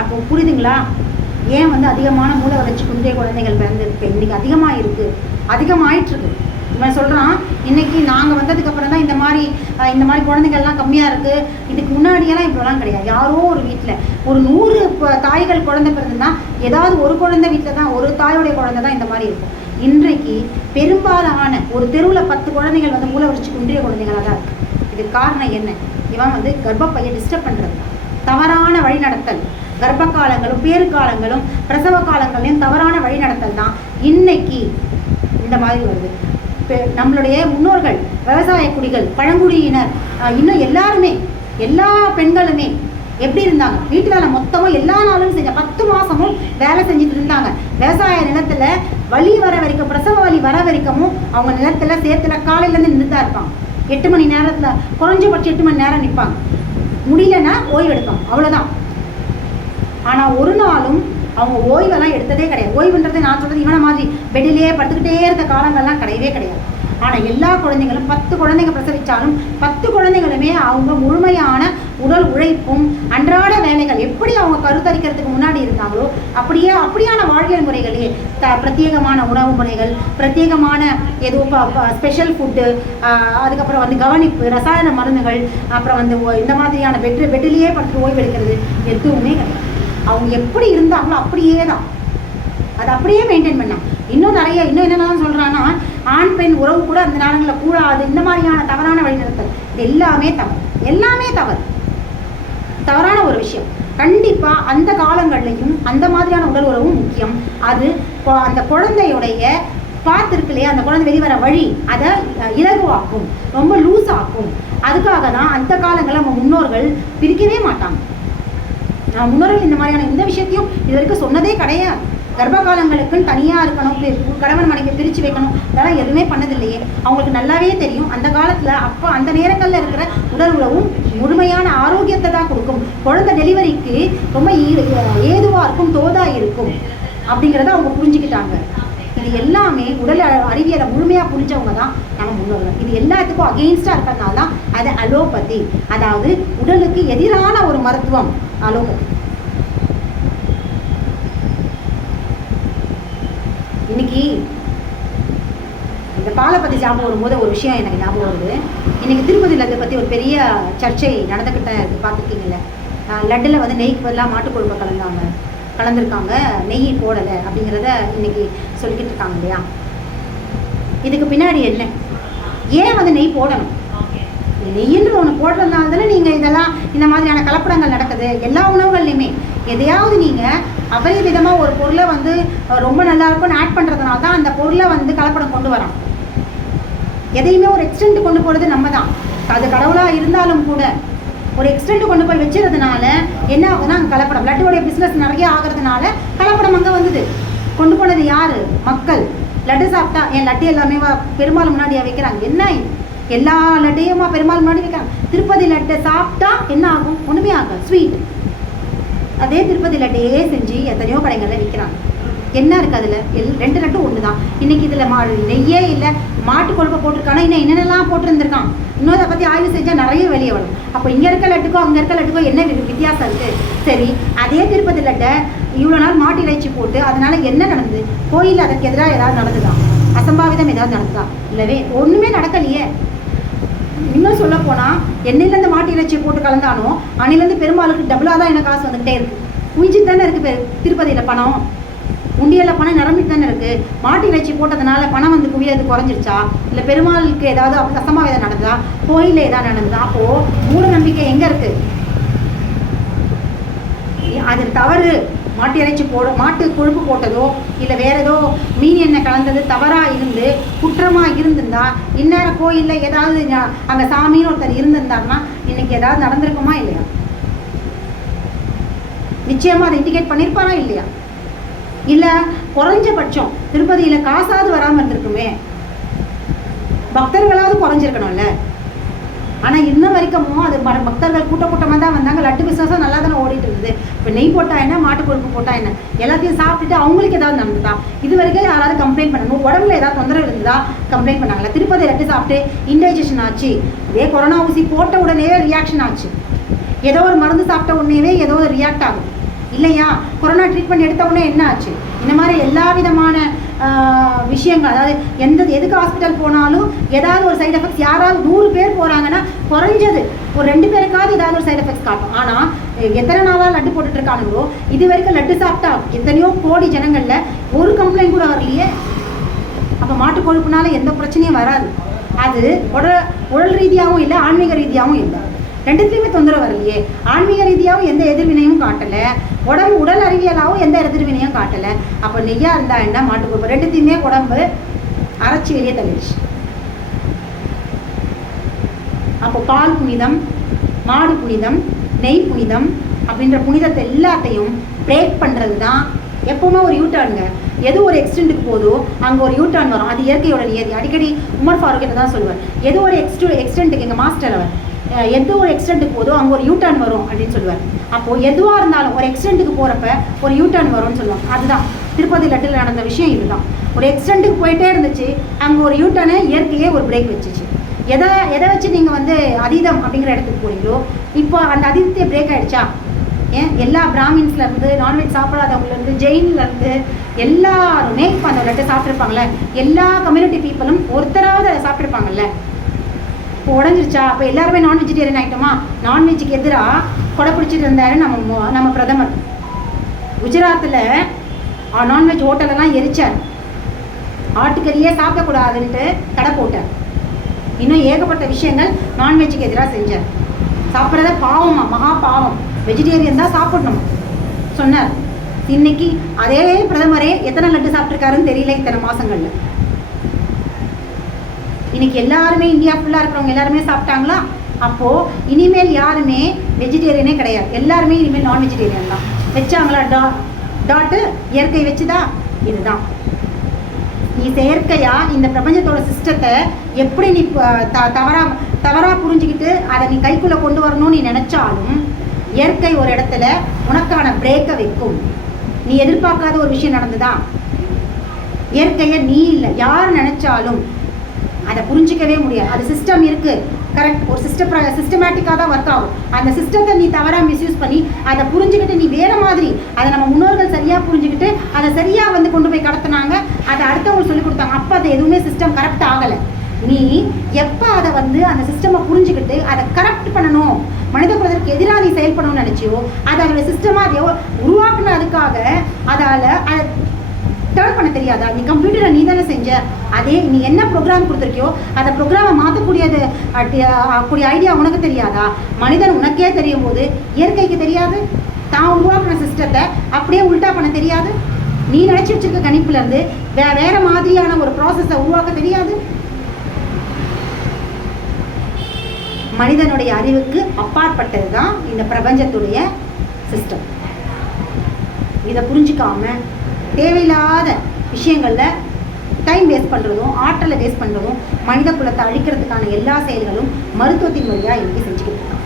அப்போ புரியுதுங்களா? ஏன் வந்து அதிகமான மூளை வளர்ச்சி குன்றிய குழந்தைகள் பிறந்திருக்கு, இன்றைக்கி அதிகமாக இருக்குது, அதிகமாகிட்டுருக்கு. இவன் சொல்கிறான், இன்றைக்கி நாங்கள் வந்ததுக்கப்புறம் தான் இந்த மாதிரி குழந்தைகள்லாம் கம்மியாக இருக்குது. இதுக்கு முன்னாடியெல்லாம் இப்போலாம் கிடையாது. யாரோ ஒரு வீட்டில் ஒரு 100 தாய்கள் குழந்தை பிறந்ததுன்னா ஏதாவது ஒரு குழந்தை வீட்டில் தான், ஒரு தாயோடைய குழந்தை தான் இந்த மாதிரி இருக்கும். இன்றைக்கு பெரும்பாலான ஒரு தெருவில் 10 குழந்தைகள் வந்து மூளை வளர்ச்சி குன்றிய குழந்தைகளாக தான் இருக்குது. இதுக்கு காரணம் என்ன? இவன் வந்து கர்ப்பப்பையை டிஸ்டர்ப் பண்ணுறது, தவறான வழிநடத்தல், கர்ப்ப காலங்களும் பேறுகாலங்களும் பிரசவ காலங்களையும் தவறான வழிநடத்தல் தான் இன்னைக்கு இந்த மாதிரி வருது. நம்மளுடைய முன்னோர்கள், விவசாய குடிகள், பழங்குடியினர், இன்னும் எல்லாருமே, எல்லா பெண்களுமே எப்படி இருந்தாங்க? வீட்டு வேலை மொத்தமும் எல்லா நாளும் செஞ்ச 10 மாதமும் வேலை செஞ்சுட்டு இருந்தாங்க. விவசாய நிலத்தில் வலி வர வரைக்கும், பிரசவ வலி வர வரைக்கும் அவங்க நிலத்தில் சேத்துல காலையிலேருந்து நின்று தான் இருப்பாங்க. 8 மணி நேரத்தில் குறைஞ்சபட்சம் 8 மணி நேரம் நிற்பாங்க. முடியலன்னா ஓய்வு எடுப்பாங்க, அவ்வளோதான். ஆனால் ஒரு நாளும் அவங்க ஓய்வெல்லாம் எடுத்ததே கிடையாது. ஓய்வுன்றது நான் சொல்கிறது இவனை மாதிரி பெட்டிலேயே படுத்துக்கிட்டே இருந்த காலங்கள்லாம் கிடையவே கிடையாது. ஆனால் எல்லா குழந்தைங்களும் 10 குழந்தைங்க பிரசவித்தாலும் 10 குழந்தைங்களுமே அவங்க முழுமையான உடல் உழைப்பும் அன்றாட வேலைகள் எப்படி அவங்க கருத்தரிக்கிறதுக்கு முன்னாடி இருந்தாங்களோ அப்படியான வாழ்வியல் முறைகளே, பிரத்யேகமான உணவு முறைகள், பிரத்யேகமான ஏதோ ஸ்பெஷல் ஃபுட்டு, அதுக்கப்புறம் வந்து கவனிப்பு, ரசாயன மருந்துகள், அப்புறம் வந்து இந்த மாதிரியான பெட்டிலேயே படுத்து ஓய்வு எடுக்கிறது எதுவுமே கிடையாது. அவங்க எப்படி இருந்தாங்களோ அப்படியே தான், அதை அப்படியே மெயின்டைன் பண்ணாங்க. இன்னும் என்னென்னலாம் சொல்கிறான்னா, ஆண் பெண் உறவு கூட அந்த நேரங்களில் கூடாது, இந்த மாதிரியான தவறான வழிநடத்தல், இது எல்லாமே தவறான ஒரு விஷயம். கண்டிப்பாக அந்த காலங்கள்லையும் அந்த மாதிரியான உடல் உறவும் முக்கியம். அது அந்த குழந்தையுடைய பார்த்துருக்கு இல்லையா, அந்த குழந்தை வெளிவர வழி அதை இலகுவாக்கும், ரொம்ப லூஸ் ஆக்கும். அதுக்காக தான் அந்த காலங்களில் நம்ம முன்னோர்கள் பிரிக்கவே மாட்டாங்க. முன்னோர்கள் இந்த மாதிரியான எந்த விஷயத்தையும் இது வரைக்கும் சொன்னதே கிடையாது. கர்ப்ப காலங்களுக்குன்னு தனியாக இருக்கணும், கணவன் மனைவி பிரித்து வைக்கணும், இதெல்லாம் எதுவுமே பண்ணதில்லையே. அவங்களுக்கு நல்லாவே தெரியும் அந்த காலத்தில். அப்போ அந்த நேரங்களில் இருக்கிற உடல் உறவும் முழுமையான ஆரோக்கியத்தை தான் கொடுக்கும். குழந்தை டெலிவரிக்கு ரொம்ப ஏதுவாக இருக்கும், தோதாக இருக்கும் அப்படிங்கிறத அவங்க புரிஞ்சுக்கிட்டாங்க. இது எல்லாமே உடல் அறிவியலை முழுமையாக புரிஞ்சவங்க தான் நம்ம முன்னோர்கள். இது எல்லாத்துக்கும் அகெயின்ஸ்டாக இருக்கிறதுனால தான் அது அலோபதி, அதாவது உடலுக்கு எதிரான ஒரு மருத்துவம் அலோபதி. இன்னைக்கு இந்த பாலை பற்றி ஞாபகம் வரும்போது ஒரு விஷயம் எனக்கு ஞாபகம் வருது. இன்னைக்கு திருப்பதியில் அதை பற்றி ஒரு பெரிய சர்ச்சை நடந்துக்கிட்ட பார்த்துருக்கீங்கல்ல. லட்டில் வந்து நெய்க்கு பதிலாக மாட்டுக்கொழுப்பை கலந்துருக்காங்க, நெய் போடலை அப்படிங்கிறத இன்னைக்கு சொல்லிக்கிட்டு இருக்காங்க இல்லையா. இதுக்கு பின்னாடி என்ன? ஏன் வந்து நெய் போடணும்? நெய்யின்னு ஒன்று போடுறதுனால தானே நீங்கள் இதெல்லாம் இந்த மாதிரியான கலப்படங்கள் நடக்குது எல்லா உணவுகள்லையுமே. எதையாவது நீங்கள் அபரிவிதமாக ஒரு பொருளை வந்து ரொம்ப நல்லா இருக்கும்னு ஆட் பண்ணுறதுனால தான் அந்த பொருளை வந்து கலப்படம் கொண்டு வரோம். எதையுமே ஒரு எக்ஸ்டெண்ட் கொண்டு போகிறது நம்ம தான். அது கடவுளாக இருந்தாலும் கூட ஒரு எக்ஸ்டெண்ட் கொண்டு போய் வச்சுறதுனால என்ன ஆகுதுன்னா அங்கே கலப்படம். லட்டுவோடைய பிஸ்னஸ் நிறைய ஆகிறதுனால கலப்படம் அங்கே வந்தது. கொண்டு போனது யார்? மக்கள். லட்டு சாப்பிட்டா என் லட்டு எல்லாமே பெருமாள் முன்னாடியாக வைக்கிறாங்க. என்ன எல்லா லட்டையுமா பெருமாள் முன்னாடி வைக்கிறாங்க. திருப்பதி லட்டை சாப்பிட்டா என்ன ஆகும்? ஒன்றுமே ஆகும், ஸ்வீட். அதே திருப்பதி லட்டையே செஞ்சு எத்தனையோ கடைகளில் விற்கிறாங்க. என்ன இருக்குது அதில்? 2 லட்டு ஒன்று தான். இன்றைக்கி இதில் நெய்யே இல்லை, மாட்டு கொழுப்பை போட்டிருக்கானா, இன்னும் என்னென்னலாம் போட்டிருந்துருக்கான். இன்னும் அதை பற்றி ஆய்வு செஞ்சால் நிறைய வெளியே வரும். அப்போ இங்கே இருக்க லட்டுக்கோ அங்கே இருக்க லட்டுக்கோ என்ன வித்தியாசம் இருக்குது? சரி, அதே திருப்பதி லட்டை இவ்வளோ நாள் மாட்டு இறைச்சி போட்டு அதனால் என்ன நடந்தது? கோயிலில் அதற்கு எதிராக ஏதாவது நடந்துதான்? அசம்பாவிதம் ஏதாவது நடந்துதா? இல்லவே ஒன்றுமே நடக்கலையே. இன்னும் சொல்ல போனால் எண்ணெயிலேருந்து மாட்டு இறைச்சியை போட்டு கலந்தானோ அன்னிலேருந்து பெருமாளுக்கு டபுளாக தான் எனக்கு காசு வந்துகிட்டே இருக்குது. குஞ்சிட்டு தானே இருக்குது திருப்பதியில் பணம், உண்டியலில் பணம் நிரம்பிட்டு தானே இருக்குது. மாட்டு இறைச்சி போட்டதுனால பணம் வந்து குவியது குறைஞ்சிருச்சா? இல்லை பெருமாளுக்கு ஏதாவது அசம்பாவிதம் நடந்ததா? கோயிலில் ஏதாவது நடந்ததா? அப்போது மூட நம்பிக்கை எங்கே இருக்குது? அது தவறு. மாட்டு இறைச்சி மாட்டு கொழுப்பு போட்டதோ இல்லை வேற ஏதோ மீன் எண்ணெய் கலந்தது தவறாக இருந்து குற்றமாக இருந்திருந்தா இந்நேரம் கோயிலில் ஏதாவது அங்கே சாமின்னு ஒருத்தர் இருந்திருந்தாருன்னா இன்னைக்கு ஏதாவது நடந்திருக்குமா இல்லையா? நிச்சயமாக அதை இண்டிகேட் பண்ணியிருப்பாரா இல்லையா? இல்லை குறைஞ்சபட்சம் திருப்பதியில் காசாவது வராமல் இருந்திருக்குமே, பக்தர்களாவது குறைஞ்சிருக்கணும்ல. ஆனால் இன்ன வரைக்கும் அது பக்தர்கள் கூட்டமாக தான் வந்தாங்க. லட்டு பிஸ்னஸும் நல்லா தானே ஓடிட்டு இருந்தது. இப்போ நெய் போட்டால் என்ன, மாட்டு கொழுப்பு போட்டால் என்ன, எல்லாத்தையும் சாப்பிட்டுட்டு அவங்களுக்கு ஏதாவது நடந்துதா? இது வரைக்கும் யாராவது கம்ப்ளைண்ட் பண்ணணும், உடம்புல ஏதாவது தொந்தரவு இருந்ததா கம்ப்ளைண்ட் பண்ணாங்களா? திருப்பதி லட்டு சாப்பிட்டு இன்டைஜஷன் ஆச்சு, இதே கொரோனா ஊசி போட்ட உடனே ரியாக்ஷன் ஆச்சு. ஏதோ ஒரு மருந்து சாப்பிட்ட உடனேவே ஏதோ ஒரு ரியாக்ட் ஆகும். இல்லையா? கொரோனா ட்ரீட்மெண்ட் எடுத்த உடனே என்ன ஆச்சு? இந்த மாதிரி எல்லா விதமான விஷயங்கள், அதாவது எதுக்கு ஹாஸ்பிட்டல் போனாலும் ஏதாவது ஒரு சைடு எஃபெக்ட்ஸ், யாராவது 100 பேர் போகிறாங்கன்னா குறைஞ்சது ஒரு 2 பேருக்காவது ஏதாவது ஒரு சைடு எஃபெக்ட்ஸ் காட்டும். ஆனால் எத்தனை நாளாக லட்டு போட்டுட்டு இருக்கானுங்களோ, இது வரைக்கும் லட்டு சாப்பிட்டா எத்தனையோ கோடி ஜனங்களில் ஒரு கம்ப்ளைண்ட் கூட வரலையே. அப்போ மாட்டு கொழுப்புனால எந்த பிரச்சனையும் வராது. அது உடல் ரீதியாகவும் இல்லை, ஆன்மீக ரீதியாகவும் இல்லை, ரெண்டுத்துலையுமே தொந்தரவு வரலையே. ஆன்மீக ரீதியாகவும் எந்த எதிர்வினையும் காட்டலை, உடல் அறிவியலாகவும் எந்த எதிர்வினையும் காட்டலை. அப்போ நெய்யாக இருந்தா என்ன, மாட்டு கொழுப்பு, ரெண்டுத்தையுமே உடம்பு அரைச்சி வெளியே தள்ளிடுச்சு. அப்போ பால் புனிதம், மாடு புனிதம், நெய் புனிதம் அப்படின்ற புனிதத்தை எல்லாத்தையும் பிரேக் பண்ணுறது தான் எப்பவுமே ஒரு யூட்டர்னுங்க. எது ஒரு எக்ஸ்டென்ட்டுக்கு போதோ அங்கே ஒரு யூட்டர்ன் வரும். அது இயற்கையோட நியதி. அடிக்கடி உமர் ஃபாரூக் தான் சொல்லுவார், எது ஒரு எக்ஸ்டென்ட்டுக்கு, எங்கள் மாஸ்டர் அவர், எது ஒரு எக்ஸ்டென்ட்டுக்கு போதோ அங்கே ஒரு யூட்டர்ன் வரும் அப்படின்னு சொல்லுவார். அப்போது எதுவாக இருந்தாலும் ஒரு எக்ஸ்டென்ட்டுக்கு போகிறப்ப ஒரு யூட்டர்ன் வரும்னு சொல்லுவாங்க. அதுதான் திருப்பதி லட்டில் நடந்த விஷயம். இதுதான், ஒரு எக்ஸ்டென்ட்டுக்கு போயிட்டே இருந்துச்சு, அங்கே ஒரு யூட்டர்னு இயற்கையே ஒரு பிரேக் வச்சுச்சு. எதை வச்சு நீங்கள் வந்து அதீதம் அப்படிங்கிற இடத்துக்கு போறீங்களோ, இப்போ அந்த அதீதத்தை பிரேக் ஆகிடுச்சா? ஏன் எல்லா பிராமின்ஸ்லேருந்து, நான்வெஜ் சாப்பிடாதவங்கலேருந்து, ஜெயின்லேருந்து எல்லாருமே இப்போ அந்த லட்டை சாப்பிட்ருப்பாங்களே. எல்லா கம்யூனிட்டி பீப்புளும் ஒருத்தராவது அதை சாப்பிட்ருப்பாங்கல்ல. இப்போ உடஞ்சிருச்சா? அப்போ எல்லாருமே நான் வெஜிடேரியன் ஆகிட்டோமா? நான்வெஜ்ஜுக்கு எதிராக கொடை பிடிச்சிட்டு இருந்தாரு நம்ம பிரதமர். குஜராத்தில் நான்வெஜ் ஹோட்டலெல்லாம் எரிச்சார், ஆட்டுக்கறியே சாப்பிடக்கூடாதுன்ட்டு தடை போட்டார். இன்னும் ஏகப்பட்ட விஷயங்கள் நான்வெஜ்ஜுக்கு எதிராக செஞ்சார். சாப்பிட்றத பாவமா, மகா பாவம், வெஜிடேரியன் தான் சாப்பிடணும் சொன்னார். இன்னைக்கு அதே பிரதமரே எத்தனை லட்டு சாப்பிட்ருக்காருன்னு தெரியல இத்தனை மாதங்களில். இன்னைக்கு எல்லாருமே இந்தியா ஃபுல்லாக இருக்கிறவங்க எல்லாருமே சாப்பிட்டாங்களா? அப்போது இனிமேல் யாருமே வெஜிடேரியனே கிடையாது, எல்லாருமே இனிமேல் நான் வெஜிடேரியன் தான். வச்சாங்களா டாட்டு இயற்கை வச்சுதா? இதுதான் நீ செயற்கையாக இந்த பிரபஞ்சத்தோட சிஸ்டத்தை எப்படி நீ தவறாக புரிஞ்சுக்கிட்டு அதை நீ கைக்குள்ளே கொண்டு வரணும்னு நீ நினச்சாலும் இயற்கை ஒரு இடத்துல உனக்கான பிரேக்கை வைக்கும். நீ எதிர்பார்க்காத ஒரு விஷயம் நடந்துதா? இயற்கையை நீ இல்லை யார் நினச்சாலும் அதை புரிஞ்சிக்கவே முடியாது. அது சிஸ்டம் இருக்குது, கரெக்ட், ஒரு சிஸ்டமேட்டிக்காக தான் ஒர்க் ஆகும். அந்த சிஸ்டத்தை நீ தவறாக மிஸ்யூஸ் பண்ணி அதை புரிஞ்சுக்கிட்டு நீ வேறு மாதிரி, அதை நம்ம முன்னோர்கள் சரியாக புரிஞ்சுக்கிட்டு அதை சரியாக வந்து கொண்டு போய் கடத்தினாங்க, அதை அடுத்தவங்களுக்கு சொல்லிக் கொடுத்தாங்க. அப்போ அது எதுவுமே சிஸ்டம் கரெக்ட் ஆகலை. நீ எப்போ அதை வந்து அந்த சிஸ்டமை புரிஞ்சுக்கிட்டு அதை கரெக்ட் பண்ணணும், மனித குலத்திற்கு எதிராக நீ செயல்படணும்னு நினச்சியோ, அதை அதோட சிஸ்டமாக அதை உருவாக்குன அதுக்காக அதால் அதை டேர்ன் பண்ண தெரியாதா? நீ கம்ப்யூட்டரை நீ தானே செஞ்ச, அதே நீ என்ன ப்ரோக்ராம் கொடுத்துருக்கியோ அதை ப்ரோக்ராமை மாற்றக்கூடியது கூடிய ஐடியா உனக்கு தெரியாதா? மனிதன் உனக்கே தெரியும் போது இயற்கைக்கு தெரியாது? தான் உருவாக்குன சிஸ்டத்தை அப்படியே உல்ட்டா பண்ண தெரியாது? நீ நினச்சி வச்சிருக்க கணிப்புலேருந்து வேற மாதிரியான ஒரு ப்ராசஸை உருவாக்க தெரியாது? மனிதனுடைய அறிவுக்கு அப்பாற்பட்டது தான் இந்த பிரபஞ்சத்துடைய சிஸ்டம். இதை புரிஞ்சிக்காம தேவையில்லாத விஷயங்களில் டைம் வேஸ்ட் பண்ணுறதும் ஆற்றலை வேஸ்ட் பண்ணுறதும் மனித குலத்தை அழிக்கிறதுக்கான எல்லா செயல்களும் மருத்துவத்தின் வழியாக இன்றைக்கி செஞ்சுக்கிட்டு இருக்காங்க.